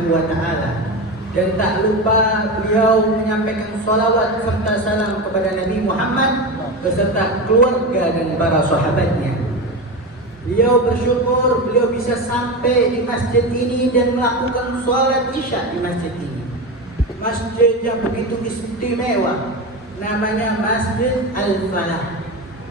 Subhanahu wa ta'ala. Dan tak lupa beliau menyampaikan salawat serta salam kepada Nabi Muhammad beserta keluarga dan para sahabatnya. Beliau bersyukur beliau bisa sampai di masjid ini dan melakukan sholat isya di masjid ini. Masjid yang begitu istimewa, namanya Masjid Al-Falah.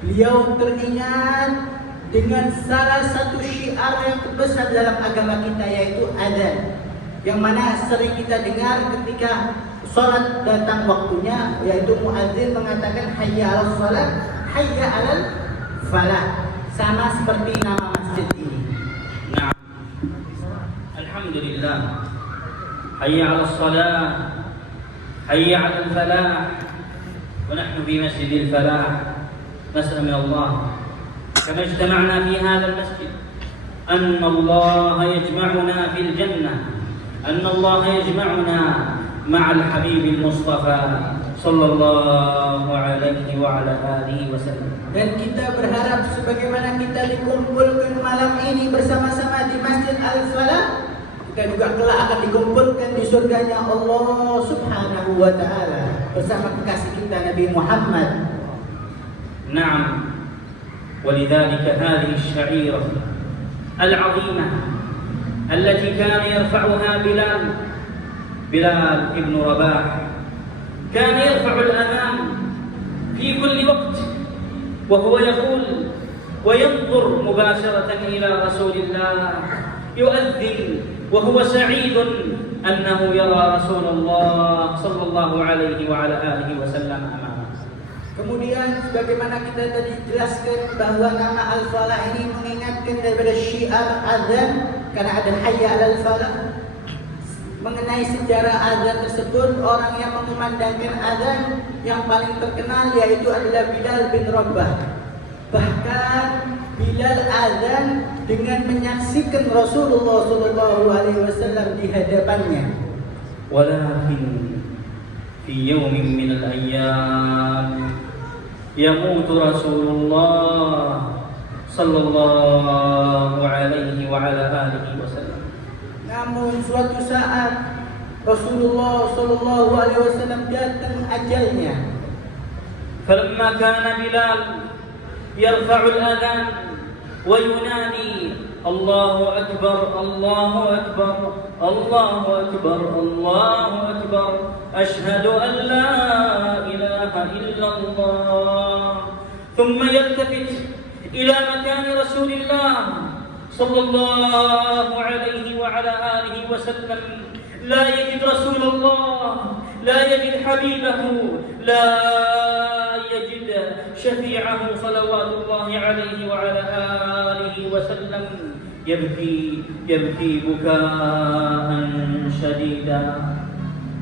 Beliau teringat dengan salah satu syiar yang terbesar dalam agama kita, yaitu adzan, yang mana sering kita dengar ketika sholat datang waktunya, yaitu muadzin mengatakan hayya 'alas shalah, hayya 'alal falah, sama seperti nama masjid ini. Nah, alhamdulillah, hayya 'alas shalah, hayya 'alal falah, wa nahnu fi masjidil falah. Nas'al min Allah kama ijtama'na fi hadzal masjid an Allah yajma'una fil jannah, أن الله يجمعنا مع الحبيب المصطفى صلى الله عليه وعلى آله وسلم. Dan kita berharap sebagaimana kita dikumpulkan malam ini bersama-sama di Masjid Al-Falah, kita juga kelak akan dikumpulkan di surganya Allah Subhanahu wa ta'ala bersama kekasih kita Nabi Muhammad. نعم، ولذلك هذه الشعيرة العظيمة التي كان يرفعها بلال ابن رباح، كان يرفع الأذان في كل وقت وهو يقول وينظر مباشرة إلى رسول الله يؤذن وهو سعيد أنه يرى رسول الله صلى الله عليه وعلى آله وسلم أمامه. Kemudian sebagaimana kita tadi jelaskan bahwa nama Al-Falah ini mengingatkan daripada syiar azan, karena ada hayya 'alal falah. Mengenai sejarah azan tersebut, orang yang mengumandangkan azan yang paling terkenal yaitu adalah Bilal bin Rabah. Bahkan Bilal azan dengan menyaksikan Rasulullah SAW di hadapannya. Walakin fi yawmin min al-ayyam يموت رسول الله صلى الله عليه وعلى آله وسلم. Namun suatu saat Rasulullah sallallahu alaihi wasallam datang ajalnya. فلما كان بلال يرفع الأذان وينادي الله أكبر الله أكبر الله أكبر الله أكبر أشهد أن لا إله إلا الله، ثم يلتفت إلى مكان رسول الله صلى الله عليه وعلى آله وسلم، لا يجد رسول الله، لا يجد حبيبه، لا يجد شفيعه صلوات الله عليه وعلى آله وسلم، يبكي بكاء شديدا.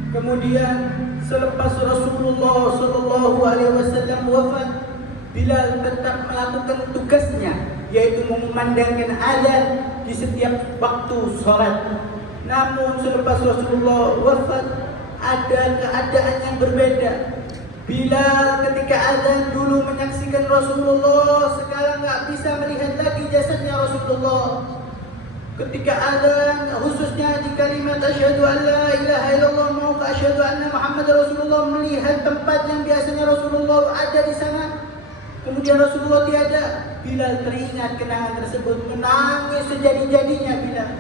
Kemudian selepas Rasulullah sallallahu alaihi wasallam wafat, Bilal tetap melakukan tugasnya, yaitu mengumandangkan azan di setiap waktu sholat. Namun selepas Rasulullah wafat, ada keadaan yang berbeda. Bilal ketika azan dulu menyaksikan Rasulullah, sekarang nggak bisa melihat lagi jasadnya Rasulullah. Ketika azan, khususnya di kalimat asyhadu an la ilaha illallah wa asyhadu anna Muhammad Rasulullah, melihat tempat yang biasanya Rasulullah ada di sana, kemudian Rasulullah tiada, Bilal teringat kenangan tersebut, menangis sejadi-jadinya Bilal.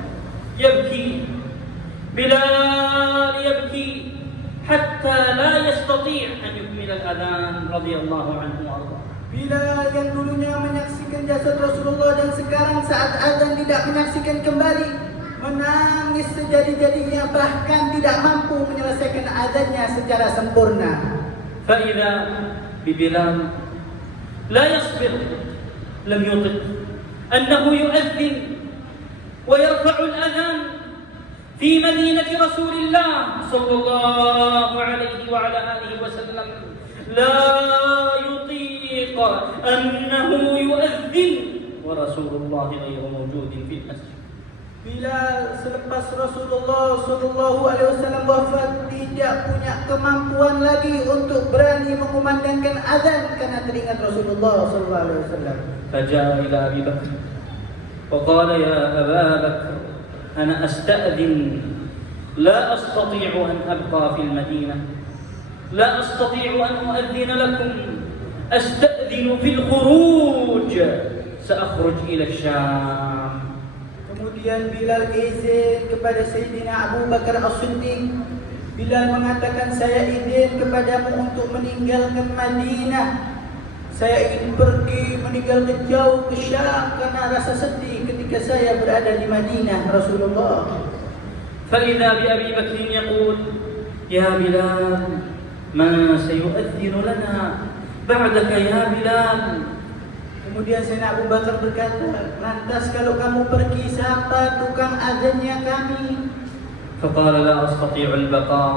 Bilal yabki hatta la yastati' an yukmil al-adhan radhiyallahu anhu warḍah. Bilal yang dulunya menyaksikan jasad Rasulullah dan sekarang saat azan tidak menyaksikan kembali, menangis sejadi-jadinya, bahkan tidak mampu menyelesaikan azannya secara sempurna. فإذا ببلال لا يصبر، لم يطق أنه يؤذن ويرفع الأذان في مدينة رسول الله صلى الله عليه وعلى آله وسلم، لا يطيق أنه يؤذن ورسول الله غير موجود في المسجد. Bilal selepas Rasulullah sallallahu alaihi wasallam wafat tidak punya kemampuan lagi untuk berani mengumandangkan azan karena teringat Rasulullah sallallahu alaihi wasallam. فجاء إلى أبي بكر وقال يا أبا بكر أنا أستأذن لا أستطيع أن أبقى في المدينة، لا أستطيع أن أؤذن لكم، أستأذن في الخروج، سأخرج إلى الشام. Kemudian Bilal izin kepada Sayyidina Abu Bakar As-Siddiq. Bilal mengatakan, saya izin kepadamu untuk meninggalkan Madinah. Saya ingin pergi meninggalkan jauh ke Syam karena rasa sedih ketika saya berada di Madinah Rasulullah. فإذا بأبي بكر يقول يا بلال ما سيؤذن لنا بعدك يا بلال. Kemudian Sayyidina Abu Bakar berkata, lantas kalau kamu pergi, siapa tukang azannya kami? فقال لا أستطيع البقاء،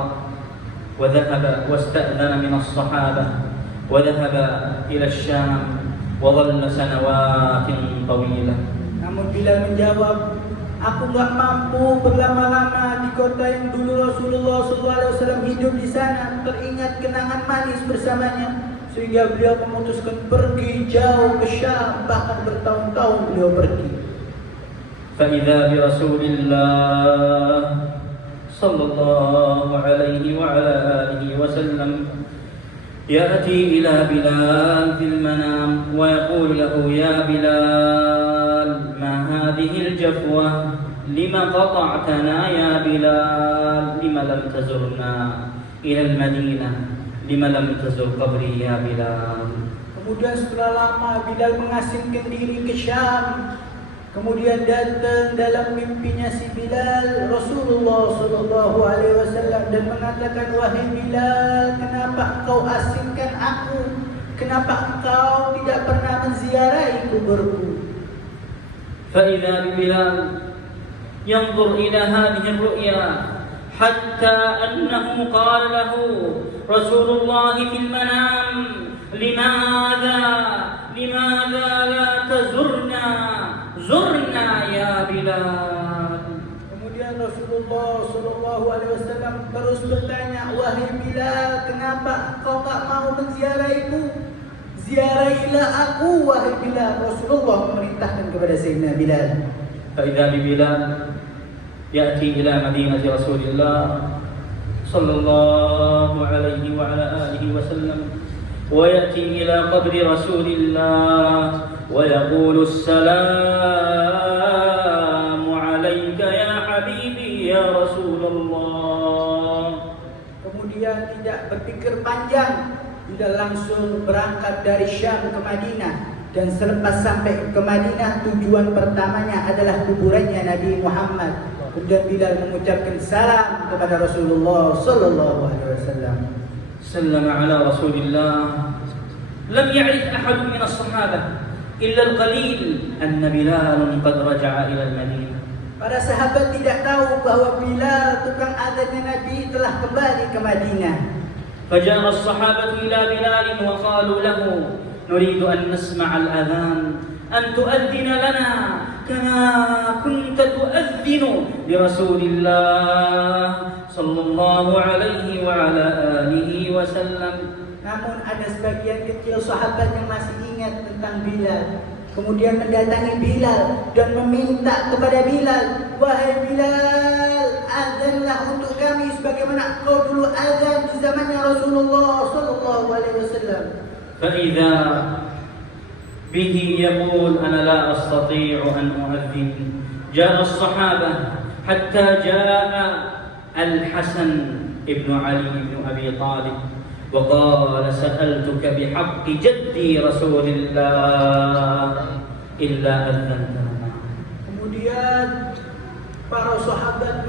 وذهب واستأذن من الصحابة وذهب إلى الشام وظل سنوات طويلة. Namun Bilal menjawab, aku nggak mampu berlama-lama di kota yang dulu Rasulullah SAW hidup di sana, teringat kenangan manis bersamanya, sehingga beliau memutuskan pergi jauh ke Syam, bahkan bertahun-tahun beliau pergi. فإذا برسول الله صلى الله عليه وعلى آله وسلم يأتي إلى بلال في المنام ويقول له يا بلال ما هذه الجفوة، لم قطعتنا يا بلال، لم لم تزرنا إلى المدينة، لم لم تزر قبري يا بلال. Kemudian setelah lama Bilal mengasingkan diri ke Syam. Kemudian datang dalam mimpinya si Bilal Rasulullah SAW dan mengatakan, wahai Bilal, kenapa engkau asingkan aku? Kenapa engkau tidak pernah menziarahi kuburku? فإذا ببلال ينظر إلى هذه الرؤيا حتى أنه قال له رسول الله في المنام لماذا لا تزرنا، زرنا يا بلال. Kemudian Rasulullah SAW terus bertanya, wahai Bilal, kenapa engkau tak mau menziarahiku? Ziarahilah aku, wahai Bilal. Rasulullah memerintahkan kepada Sayyidina Bilal. فإذا ببلال يأتي إلى مدينة رسول الله صلى الله عليه وعلى آله وسلم ويأتي إلى قبر رسول الله ويقول السلام عليك يا حبيبي يا رسول الله. Kemudian tidak berpikir panjang, dia langsung berangkat dari Syam ke Madinah, dan selepas sampai ke Madinah tujuan pertamanya adalah kuburannya Nabi Muhammad. Kemudian Bilal mengucapkan salam kepada Rasulullah sallallahu alaihi wasallam. سلم على رسول الله، لم يعرف أحد من الصحابة إلا القليل أن بلال قد رجع إلى المدينة. Para sahabat tidak tahu bahwa Bilal tukang azannya Nabi telah kembali ke Madinah. فجاء الصحابة إلى بلال وقالوا له نريد أن نسمع الأذان، أن تؤذن لنا كما كنت تؤذن لرسول الله صلى الله عليه وعلى آله وسلم. Namun ada sebagian kecil sahabat yang masih ingat tentang Bilal. Kemudian mendatangi Bilal dan meminta kepada Bilal, wahai Bilal, azanlah untuk kami sebagaimana kau dulu azan di zamannya Rasulullah sallallahu alaihi wasallam. فإذا به يقول أنا لا أستطيع أن أؤذن. جاء الصحابة حتى جاء الحسن ابن علي بن أبي طالب وقال سألتك بحق جدي رسول الله إلا أذنت لنا. Kemudian para sahabat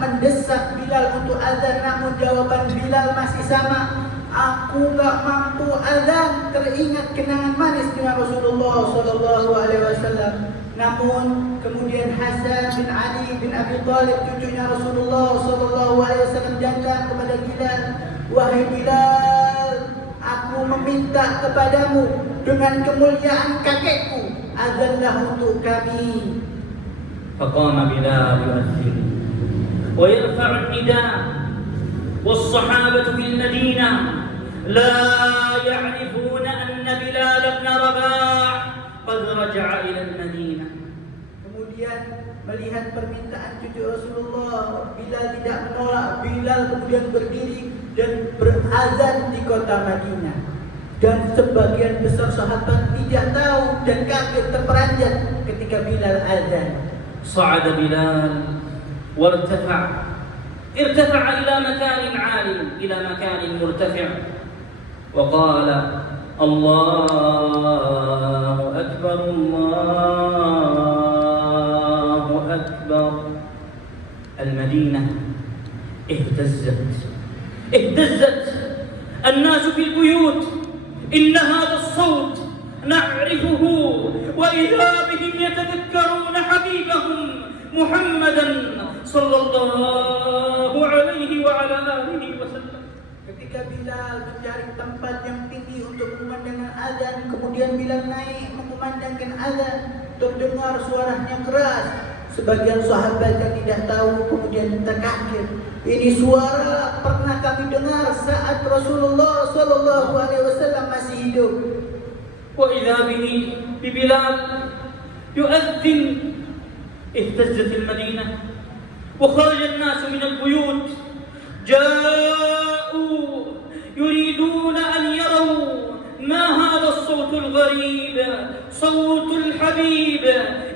mendesak Bilal untuk azan, namun jawaban Bilal masih sama, aku gak mampu azan, teringat kenangan manis dengan Rasulullah sallallahu alaihi wasallam. Namun kemudian Hasan bin Ali bin Abi Thalib, cucunya Rasulullah sallallahu alaihi wasallam, datang kepada Bilal, wahai Bilal, aku meminta kepadamu dengan kemuliaan kakekku, azanlah untuk kami. فقام بلال يؤذن ويرفع النداء والصحابة في المدينة لا يعرفون أن بلال بن رباح قد رجع إلى المدينة. Kemudian melihat permintaan cucu Rasulullah, Bilal Bilal tidak menolak. Bilal kemudian berdiri dan berazan di kota Madinah. Dan sebagian besar sahabat tidak tahu dan kaget terperanjat ketika Bilal azan. صعد بلال وارتفع إلى مكان عال إلى مكان مرتفع وقال الله أكبر الله أكبر. المدينة اهتزت الناس في البيوت. إن هذا الصوت نعرفه وإذا بهم يتذكرون حبيبهم محمدا صلى الله عليه وعلى آله وسلم. Ketika Bilal mencari tempat yang tinggi untuk memandangkan azan, kemudian Bilal naik mengumandangkan azan, terdengar suaranya keras. Sebagian sahabat yang tidak tahu kemudian terkaget. Ini suara pernah kami dengar saat Rasulullah Sallallahu Alaihi Wasallam masih hidup. وإذا به ببلال يؤذن. اهتزت المدينة وخرج الناس من البيوت، جاءوا يريدون أن يروا ما هذا الصوت الغريب، صوت الحبيب،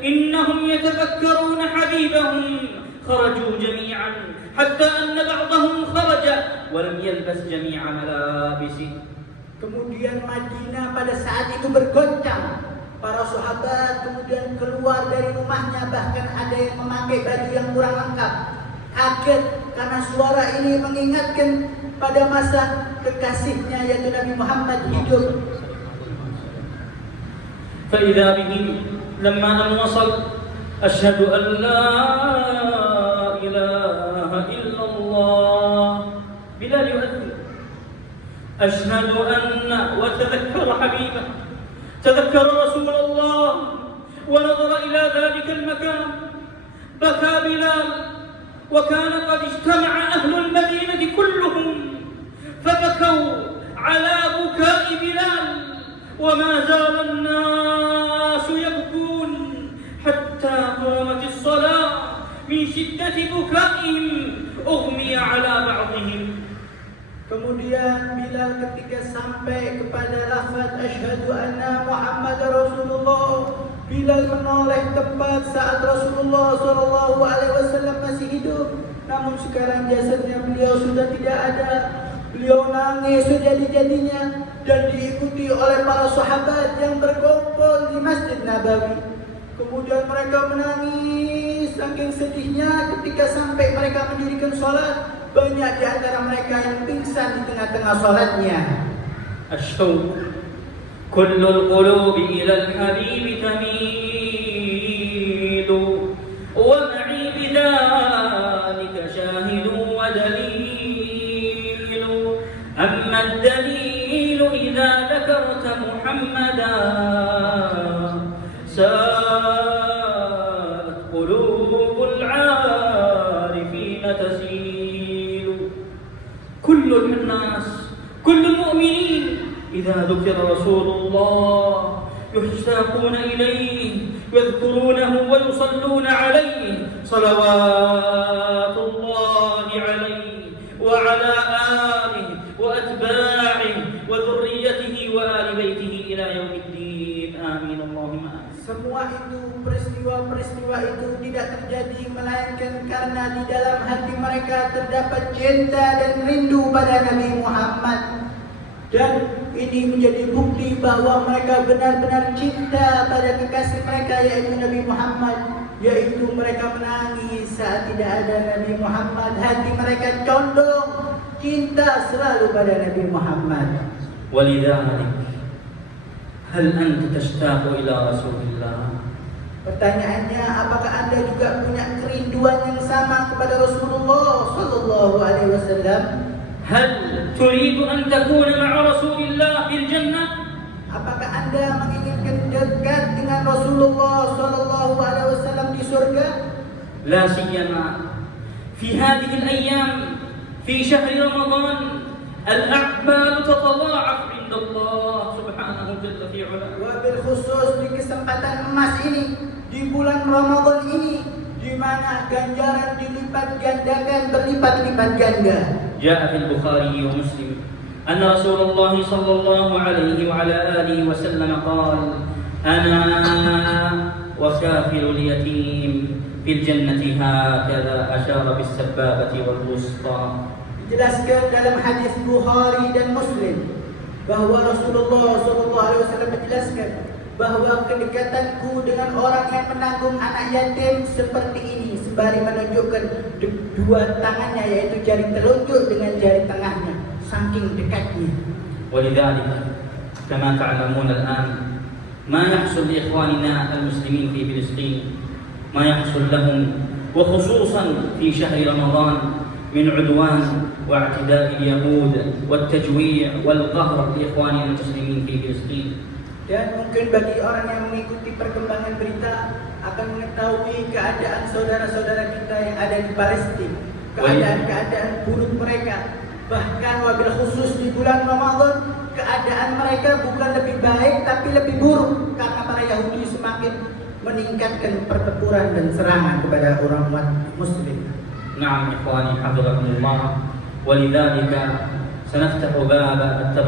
إنهم يتفكرون حبيبهم. خرجوا جميعا حتى أن بعضهم خرج ولم يلبس جميع ملابسه. Kemudian Madinah pada saat itu bergoncang. Para sahabat kemudian keluar dari rumahnya, bahkan ada yang memakai baju yang kurang lengkap. Kaget karena suara ini mengingatkan pada masa kekasihnya yaitu Nabi Muhammad hidup. فإذا به لما أن وصل أشهد أن لا إله إلا الله. بلال يؤذن أشهد أن وتذكر حبيبه، تذكر رسول الله ونظر إلى ذلك المكان. بكى بلال وكان قد اجتمع أهل المدينة كلهم فبكوا على بكاء بلال، وما زال الناس يبكون حتى قامت الصلاة. من شدة بكائهم أغمي على بعضهم. Kemudian Bilal ketika sampai kepada lafaz asyhadu anna Muhammad Rasulullah, Bilal menoleh tempat saat Rasulullah Shallallahu Alaihi Wasallam masih hidup. Namun sekarang jasadnya beliau sudah tidak ada. Beliau nangis sejadi-jadinya dan diikuti oleh para sahabat yang berkumpul di Masjid Nabawi. Kemudian mereka menangis saking sedihnya ketika sampai mereka mendirikan sholat. Banyak di antara mereka yang pingsan di tengah-tengah sholatnya. الشوق كل القلوب إلى الحبيب تميل، ومعي بذلك شاهد ودليل. أما الدليل إذا ذكرت محمدا سالت قلوب العارفين تسيل. كل الناس كل المؤمنين إذا ذكر رسول الله يشتاقون إليه، يذكرونه ويصلون عليه صلوات الله عليه وعلى آله وأتباعه وذريته وآل بيته إلى يوم الدين. آمين اللهم آمين. Semua itu peristiwa-peristiwa itu tidak terjadi melainkan karena di dalam hati mereka terdapat cinta dan rindu pada Nabi Muhammad. Dan ini menjadi bukti bahwa mereka benar-benar cinta pada kekasih mereka yaitu Nabi Muhammad. Yaitu mereka menangis saat tidak ada Nabi Muhammad. Hati mereka condong cinta selalu pada Nabi Muhammad. ولذلك هل أنت تشتاق إلى رسول الله؟ Pertanyaannya, apakah Anda juga punya kerinduan yang sama kepada Rasulullah Sallallahu Alaihi Wasallam? هل تريد أن تكون مع رسول الله في الجنة؟ Apakah Anda menginginkan dekat dengan Rasulullah Sallallahu Alaihi Wasallam di surga? لا سيما في هذه الأيام في شهر رمضان الأعمال تتضاعف عند الله سبحانه جل في علاه. Wabil khusus di kesempatan emas ini, di bulan Ramadan ini, di mana ganjaran dilipat gandakan berlipat-lipat ganda. جاء في البخاري ومسلم أن رسول الله صلى الله عليه وعلى آله وسلم قال: أنا وكافل اليتيم في الجنة هكذا، أشار بالسبابة والوسطى. Dijelaskan dalam hadis Bukhari dan Muslim bahwa Rasulullah SAW menjelaskan bahwa kedekatanku dengan orang yang menanggung anak yatim seperti ini, sembari menunjukkan dua tangannya, yaitu jari telunjuk dengan jari tengahnya, saking dekatnya. ولذلك كما تعلمون الآن ما يحصل لإخواننا المسلمين في فلسطين، ما يحصل لهم وخصوصا في شهر رمضان من عدوان واعتداء اليهود والتجويع والقهر لإخواننا المسلمين في فلسطين. Dan mungkin bagi orang yang mengikuti perkembangan berita akan mengetahui keadaan saudara-saudara kita yang ada di Palestina, keadaan buruk mereka. Bahkan wabil khusus di bulan Ramadan, keadaan mereka bukan lebih baik tapi lebih buruk karena para Yahudi semakin meningkatkan pertempuran dan serangan kepada orang umat muslim. نعم إخواني حفظكم الله، ولذلك سنفتح باب